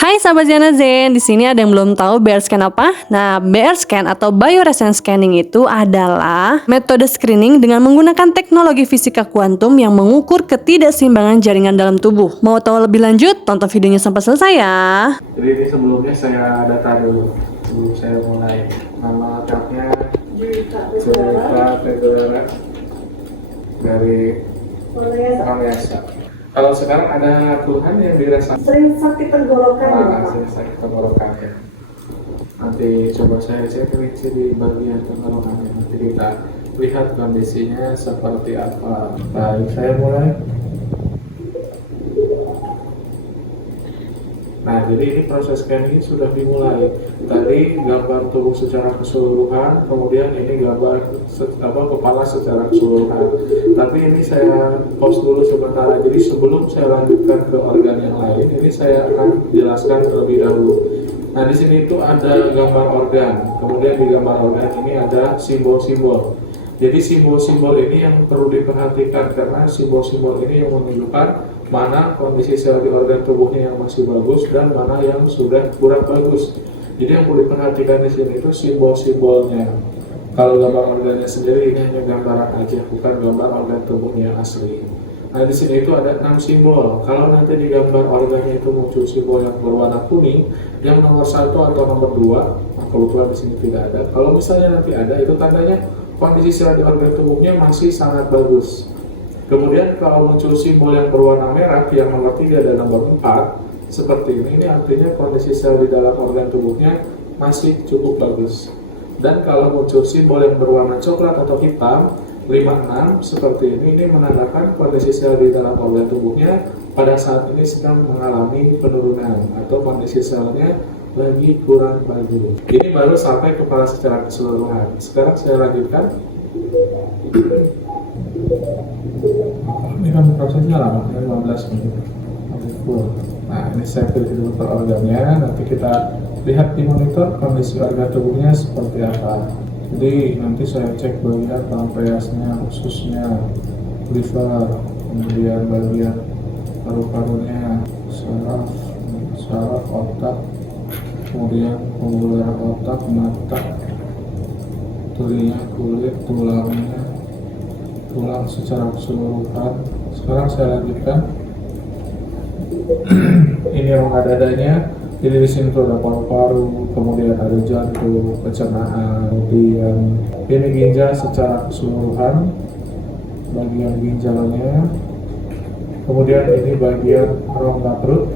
Hai sahabat Ziana Zen, di sini ada yang belum tahu BR scan apa? Nah, BR scan atau bioresonance scanning itu adalah metode screening dengan menggunakan teknologi fisika kuantum yang mengukur ketidakseimbangan jaringan dalam tubuh. Mau tahu lebih lanjut? Tonton videonya sampai selesai ya. Jadi ini sebelumnya saya data dulu sebelum saya mulai. Nama lengkapnya Cerita Tegara dari Malaysia. Kalau sekarang ada keluhan yang dirasakan Sering sakit tenggorokan ya, saya sakit tenggorokan ya. Nanti coba saya cek rinci di bagian tenggorokannya. Nanti kita lihat kondisinya seperti apa. Baik, saya mulai. Nah, jadi ini proses scanning sudah dimulai. Tadi gambar tubuh secara keseluruhan, kemudian ini gambar kepala secara keseluruhan. Tapi ini saya pause dulu sementara. Jadi sebelum saya lanjutkan ke organ yang lain, ini saya akan jelaskan terlebih dahulu. Nah, di sini itu ada gambar organ. Kemudian di gambar organ ini ada simbol-simbol. Jadi simbol-simbol ini yang perlu diperhatikan karena simbol-simbol ini yang menunjukkan mana kondisi sel di organ tubuhnya yang masih bagus dan mana yang sudah kurang bagus. Jadi yang perlu diperhatikan di sini itu simbol-simbolnya. Kalau gambar organnya sendiri ini hanya gambaran aja, bukan gambar organ tubuhnya yang asli. Nah, di sini itu ada 6 simbol. Kalau nanti di gambar organnya itu muncul simbol yang berwarna kuning, yang nomor 1 atau nomor 2, nah kebetulan di sini tidak ada. Kalau misalnya nanti ada, itu tandanya kondisi sel di organ tubuhnya masih sangat bagus. Kemudian kalau muncul simbol yang berwarna merah yang nomor 3 dan nomor 4 seperti ini artinya kondisi sel di dalam organ tubuhnya masih cukup bagus. Dan kalau muncul simbol yang berwarna coklat atau hitam 5-6 seperti ini menandakan kondisi sel di dalam organ tubuhnya pada saat ini sedang mengalami penurunan atau kondisi selnya lagi kurang bagus. Ini baru sampai kepala secara keseluruhan. Sekarang saya lanjutkan. Ini kan prosesnya lama, 15 menit. Nah, ini saya pilih dulu per organnya. Nanti kita lihat di monitor kondisi organ tubuhnya seperti apa. Jadi nanti saya cek bagian pankreasnya, ususnya, liver, kemudian bagian paru-parunya, saraf otak, kemudian pembuluh darah otak, mata, telinga, kulit, tulangnya, tulang secara keseluruhan. Sekarang saya lanjutkan. Ini rongga dadanya. Jadi di sini tuh ada paru-paru, kemudian ada jantung, pencernaan, kemudian ini ginjal secara keseluruhan, bagian ginjalnya. Kemudian ini bagian rongga perut.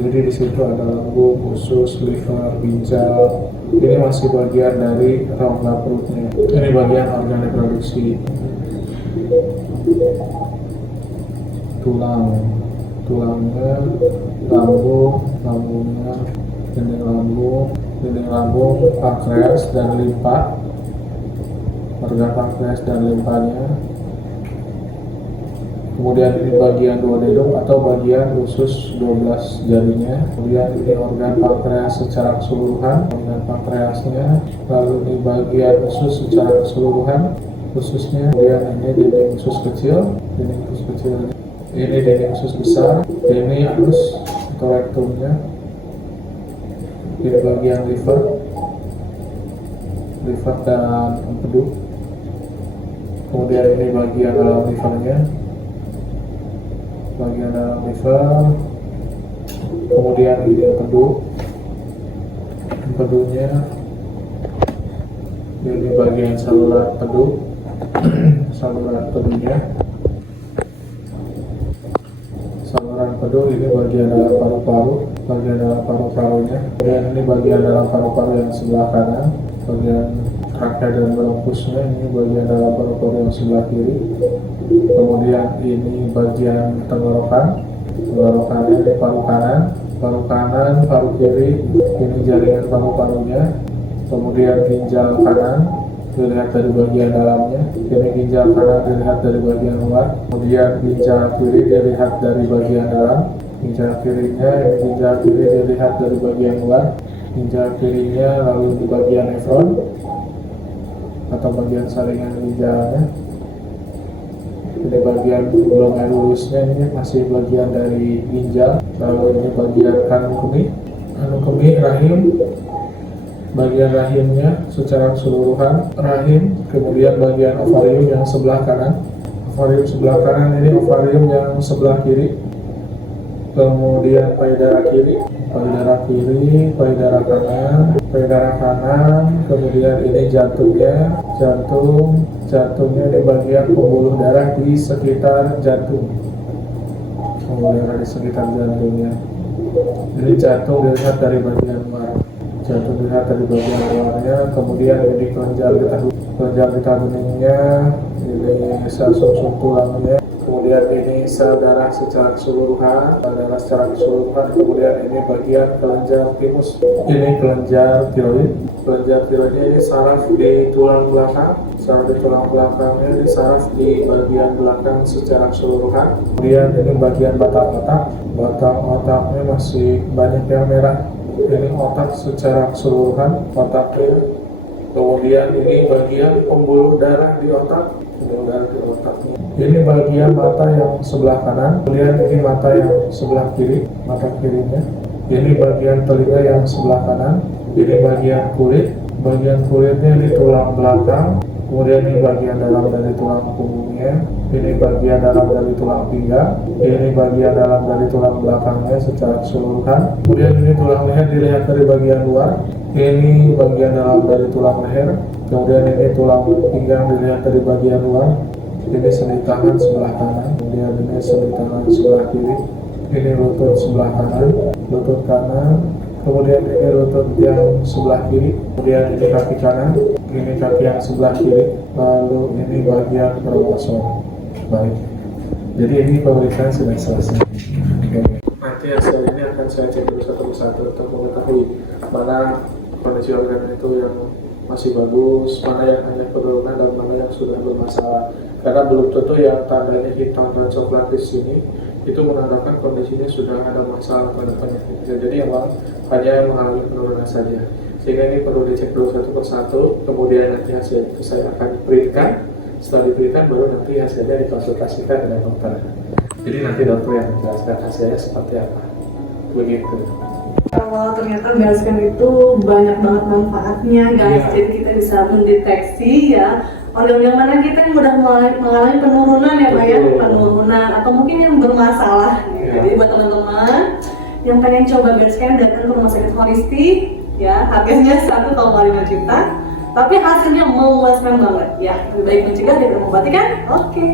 Jadi di situ ada lambung, usus, liver, ginjal. Ini masih bagian dari rongga perutnya. Ini bagian organ reproduksi. Tulangnya, lambungnya, dinding lambung, pankreas dan limpa. Organ pankreas dan limpanya. Kemudian ini bagian duodenum atau bagian usus 12 jarinya. Kemudian ini organ pankreas secara keseluruhan, organ pankreasnya. Lalu ini bagian usus secara keseluruhan, ususnya. Kemudian ini dinding usus kecil, ini dinding usus besar, ini anus atau rektumnya. Ini bagian liver dan empedu. Kemudian ini bagian dalam livernya. Bagian dalam liver, kemudian ini empedunya, ini bagian saluran empedu, saluran empedunya, saluran empedu ini bagian dalam paru-paru, bagian dalam paru-parunya, kemudian ini bagian dalam paru-paru yang sebelah kanan, bagian trachea dan bronkusnya, ini bagian dalam paru-paru yang sebelah kiri. Kemudian ini bagian tenggorokannya, ini paru kanan, paru kiri, ini jaringan paru-parunya. Kemudian ginjal kanan dilihat dari bagian dalamnya, ini ginjal kanan dilihat dari bagian luar. Kemudian ginjal kiri dilihat dari bagian dalam, ginjal kirinya, ini ginjal kiri dilihat dari bagian luar, ginjal kirinya lalu di bagian nefron atau bagian saringan ginjalnya. Ini bagian belum lulusnya, ini masih bagian dari ginjal. Lalu ini bagian kandung kemih, rahim, bagian rahimnya secara keseluruhan, rahim, kemudian bagian ovarium yang sebelah kanan. Ovarium sebelah kanan ini ovarium yang sebelah kiri, kemudian payudara kiri, payudara kanan, kemudian ini jantungnya di bagian pembuluh darah di sekitar jantung, pembuluh darah di sekitar jantungnya. Jadi jantung dilihat dari bagian luarnya, kemudian ini kelenjar getah beningnya, ini sel sumsum tulangnya, kemudian ini sel darah secara keseluruhan, kemudian ini bagian kelenjar timus, ini kelenjar tiroidnya ini saraf di tulang belakangnya ini saraf di bagian belakang secara keseluruhan, kemudian ini bagian batang otaknya masih banyak yang merah, ini otak secara keseluruhan, otaknya, kemudian ini bagian pembuluh darah di otak, ini bagian mata yang sebelah kanan, kemudian ini mata yang sebelah kiri, mata kirinya, ini bagian telinga yang sebelah kanan, ini bagian kulitnya ini tulang belakang, kemudian ini bagian dalam dari tulang punggungnya, ini bagian dalam dari tulang pinggang, ini bagian dalam dari tulang belakangnya secara keseluruhan, kemudian ini tulang leher dilihat dari bagian luar, ini bagian dalam dari tulang leher, kemudian ini tulang pinggang dilihat dari bagian luar, ini sendi tangan sebelah kanan, kemudian ini sendi tangan sebelah kiri, ini lutut sebelah kanan, kemudian ini lutut yang sebelah kiri, kemudian ini kaki kanan, ini kaki yang sebelah kiri, lalu ini bagian kromosom. Baik, jadi ini pemeriksaan sudah selesai. Nanti hasil ini akan saya cek dulu satu persatu untuk mengetahui mana kondisi organ itu yang masih bagus, mana yang hanya penurunan dan mana yang sudah bermasalah. Karena belum tentu yang tandanya hitam dan coklat di sini itu menandakan kondisinya sudah ada masalah pada penyakit. Jadi yang hanya mengalami penurunan saja. Sehingga ini perlu dicek dulu satu persatu, kemudian nanti hasil itu saya akan printkan. Setelah diberikan baru nanti hasilnya dikonsultasikan dengan dokter. Jadi nanti dokter yang menjelaskan hasilnya seperti apa. Begitu. Kalau ternyata berscan itu banyak banget manfaatnya guys, jadi kita bisa mendeteksi ya organ mana kita yang mudah mengalami penurunan ya Pak ya, penurunan atau mungkin yang bermasalah gitu. Jadi buat teman-teman yang pengen coba berscan datang ke rumah sakit holistik ya, harganya 1,5 juta tapi hasilnya memuaskan banget ya, lebih baik mencegah daripada mengobati kan? Oke.